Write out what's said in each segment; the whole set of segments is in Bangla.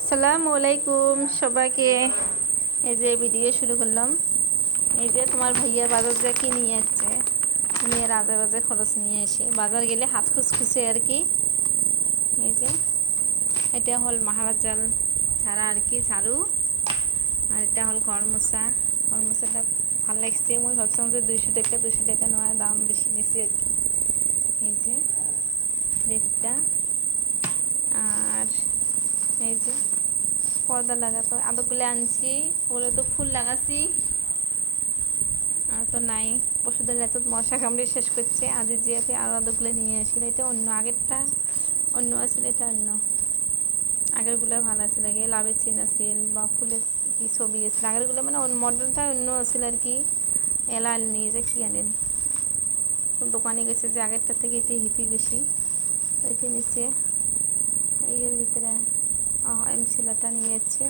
আসসালামু আলাইকুম সবাইকে। এই যে ভিডিও শুরু করলাম। এই যে তোমার ভাইয়া বাজার যে কি নিয়ে যাচ্ছে, উনি এর আজে বাজে খরচ নিয়ে এসে বাজার গেলে হাত খুসখুসে আর কি। এই যে এটা হল মাহারাজ জাল ছাড়া আর কি ঝাড়ু, আর এটা হল ঘর মোছাটা ভাল লাগছে। মই ভাবছিলাম যে 200 টাকা নয়, দাম বেশি নিয়েছে আর কি। এই যে রেটটা, আর এই যে পর্দা লাগাতো আদরগুলো আনছি, ওগুলো তো ফুল লাগাচ্ছি আর তো নাই। পশুদের এত মশা কামড়ে শেষ করছে। আদি জিয়াপে আর আদরগুলো নিয়ে আসছিল, এটা অন্য, আগেরটা অন্য আছিল, এটা অন্য। আগেরগুলো ভালো আছিল, আগে লাভের চিন আছিল বা ফুলের কি ছবি আছিল আগেরগুলো, মানে মডেলটা অন্য আছিল আর কি। এলা নিয়ে যে কি আনেন, তো দোকানে গেছে যে আগেরটার থেকে এটি হিপি বেশি, তো এটি নিচে এর ভিতরে এমসিলাটা নিয়ে যাচ্ছে।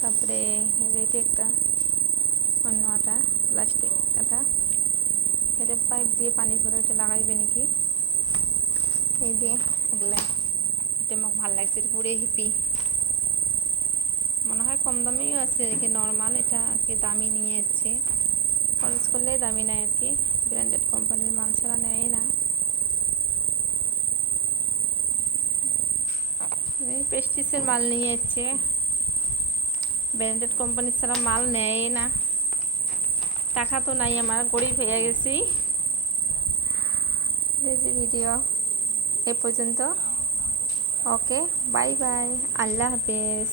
তারপরে এটা একটা অন্য আটা, প্লাস্টিক আটা, এটা পাইপ দিয়ে পানি করে এটা লাগাইবে নাকি। এই যে এগুলা, এটা মোক ভাল লাগছে, পুরে হিপি, মনে হয় কম দামেও আছে দেখে। নর্মাল এটা কি দামি নিয়ে যাচ্ছে, খরচ করলে দামি নেয় আর কি। ব্র্যান্ডেড কোম্পানির মাল ছাড়া নেয় না। প্রেস্টিজের মাল নিয়ে যাচ্ছে, ব্র্যান্ডেড কোম্পানির ছাড়া মাল নেয় না। টাকা তো নাই, আমার গরিব হয়ে গেছি। এই যে ভিডিও এ পর্যন্ত। ওকে, বাই বাই, আল্লাহ হাফেজ।